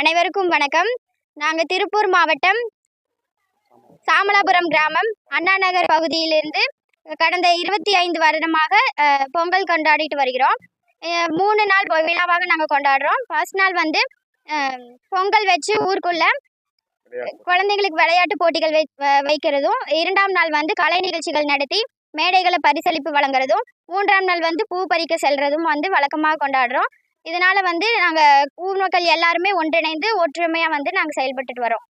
அனைவருக்கும் வணக்கம். நாங்கள் திருப்பூர் மாவட்டம் சாமலாபுரம் கிராமம் அண்ணா நகர் பகுதியிலிருந்து கடந்த 25 வருடமாக பொங்கல் கொண்டாடிட்டு வருகிறோம். 3 நாள் விழாவாக நாங்கள் கொண்டாடுறோம். ஃபர்ஸ்ட் நாள் வந்து பொங்கல் வச்சு ஊருக்குள்ள குழந்தைங்களுக்கு விளையாட்டு போட்டிகள் வைக்கிறதும், 2ஆம் நாள் வந்து கலை நிகழ்ச்சிகள் நடத்தி மேடைகளை பரிசளிப்பு வழங்குறதும், 3ஆம் நாள் வந்து பூ பறிக்க செல்றதும் வந்து வழக்கமாக கொண்டாடுறோம். இதனால வந்து நாங்கள் ஊர் மக்கள் எல்லாருமே ஒன்றிணைந்து ஒற்றுமையாக வந்து நாங்கள் செயல்பட்டுட்டு வரோம்.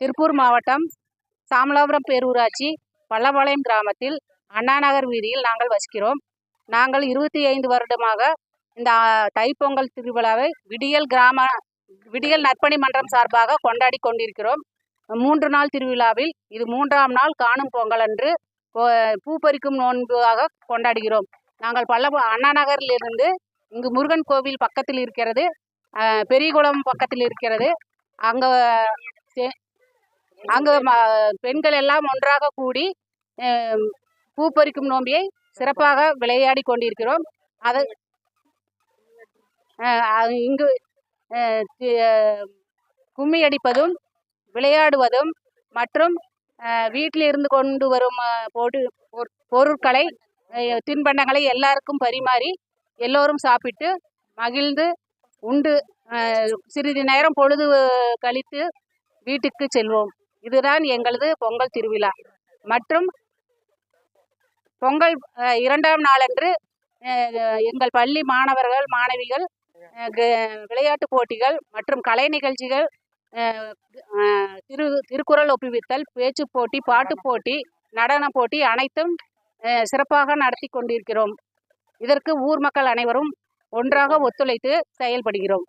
திருப்பூர் மாவட்டம் சாமலாபுரம் பேரூராட்சி பள்ளபாளையம் கிராமத்தில் அண்ணாநகர் வீதியில் நாங்கள் வசிக்கிறோம். நாங்கள் 25 வருடமாக இந்த தைப்பொங்கல் திருவிழாவை விடியல் நற்பணி மன்றம் சார்பாக கொண்டாடி கொண்டிருக்கிறோம். 3 நாள் திருவிழாவில் இது 3ஆம் நாள் காணும் பொங்கல் அன்று பூ பறிக்கும் நோன்பாக கொண்டாடுகிறோம். நாங்கள் அண்ணாநகரிலிருந்து இங்கு முருகன் கோவில் பக்கத்தில் இருக்கிறது, பெரியகுளம் பக்கத்தில் இருக்கிறது. அங்கே பெண்கள் எல்லாம் ஒன்றாக கூடி பூ பறிக்கும் நோம்பியை சிறப்பாக விளையாடி கொண்டிருக்கிறோம். அது இங்கு கும்மி அடிப்பதும் விளையாடுவதும் மற்றும் வீட்டில் இருந்து கொண்டு வரும் பொருட்களை தின்பண்டங்களை எல்லாருக்கும் பரிமாறி எல்லோரும் சாப்பிட்டு மகிழ்ந்து உண்டு சிறிது நேரம் பொழுது கழித்து வீட்டுக்கு செல்வோம். இதுதான் எங்களது பொங்கல் திருவிழா. மற்றும் பொங்கல் 2ஆம் நாளன்று எங்கள் பள்ளி மாணவர்கள் மாணவிகள் விளையாட்டு போட்டிகள் மற்றும் கலை நிகழ்ச்சிகள், திருக்குறள் ஒப்புவித்தல், பேச்சு போட்டி, பாட்டு போட்டி, நடன போட்டி அனைத்தும் சிறப்பாக நடத்தி கொண்டிருக்கிறோம். இதற்கு ஊர் மக்கள் அனைவரும் ஒன்றாக ஒத்துழைத்து செயல்படுகிறோம்.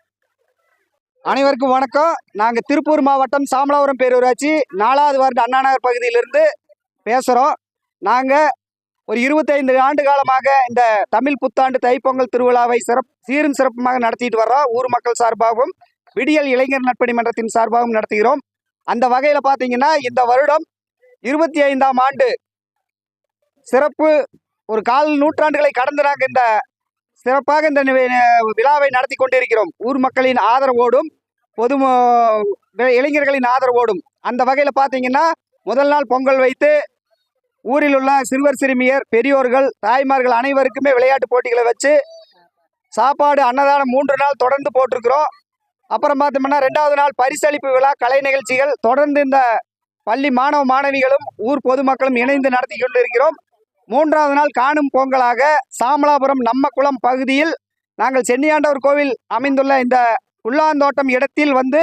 அனைவருக்கும் வணக்கம். நாங்கள் திருப்பூர் மாவட்டம் சாமலாபுரம் பேரூராட்சி 4வது வார்டு அண்ணாநகர் பகுதியிலிருந்து பேசுகிறோம். நாங்கள் ஒரு 25 ஆண்டு காலமாக இந்த தமிழ் புத்தாண்டு தைப்பொங்கல் திருவிழாவை சீரும் சிறப்புமாக நடத்திட்டு வர்றோம். ஊர் மக்கள் சார்பாகவும் விடியல் இளைஞர் நற்பணி மன்றத்தின் சார்பாகவும் நடத்துகிறோம். அந்த வகையில் பார்த்தீங்கன்னா இந்த வருடம் 25ஆம் ஆண்டு சிறப்பு ஒரு 1/4 நூற்றாண்டுகளை கடந்து நாங்கள் இந்த சிறப்பாக இந்த விழாவை நடத்தி கொண்டிருக்கிறோம். ஊர் மக்களின் ஆதரவோடும் பொது இளைஞர்களின் ஆதரவோடும். அந்த வகையில் பார்த்தீங்கன்னா முதல் நாள் பொங்கல் வைத்து ஊரில் உள்ள சிறுவர் சிறுமியர் பெரியோர்கள் தாய்மார்கள் அனைவருக்குமே விளையாட்டு போட்டிகளை வச்சு சாப்பாடு அன்னதானம் 3 நாள் தொடர்ந்து போட்டிருக்கிறோம். அப்புறம் பார்த்தோம்னா 2வது நாள் பரிசளிப்பு விழா, கலை நிகழ்ச்சிகள் தொடர்ந்து இந்த பள்ளி மாணவ மாணவிகளும் ஊர் பொதுமக்களும் இணைந்து நடத்தி கொண்டிருக்கிறோம். 3வது நாள் காணும் பொங்கலாக சாமலாபுரம் நம்ம குளம் பகுதியில் நாங்கள் சென்னியாண்டவர் கோவில் அமைந்துள்ள இந்த புல்லாந்தோட்டம் இடத்தில் வந்து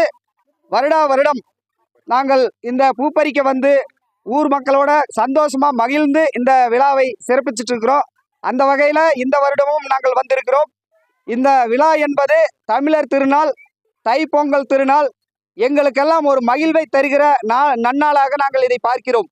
வருடா வருடம் நாங்கள் இந்த பூப்பறிக்க வந்து ஊர் மக்களோட சந்தோஷமா மகிழ்ந்து இந்த விழாவை சிறப்பிச்சுட்டு இருக்கிறோம். அந்த வகையில் இந்த வருடமும் நாங்கள் வந்திருக்கிறோம். இந்த விழா என்பது தமிழர் திருநாள், தைப்பொங்கல் திருநாள். எங்களுக்கெல்லாம் ஒரு மகிழ்வை தருகிற நன்னாளாக நாங்கள் இதை பார்க்கிறோம்.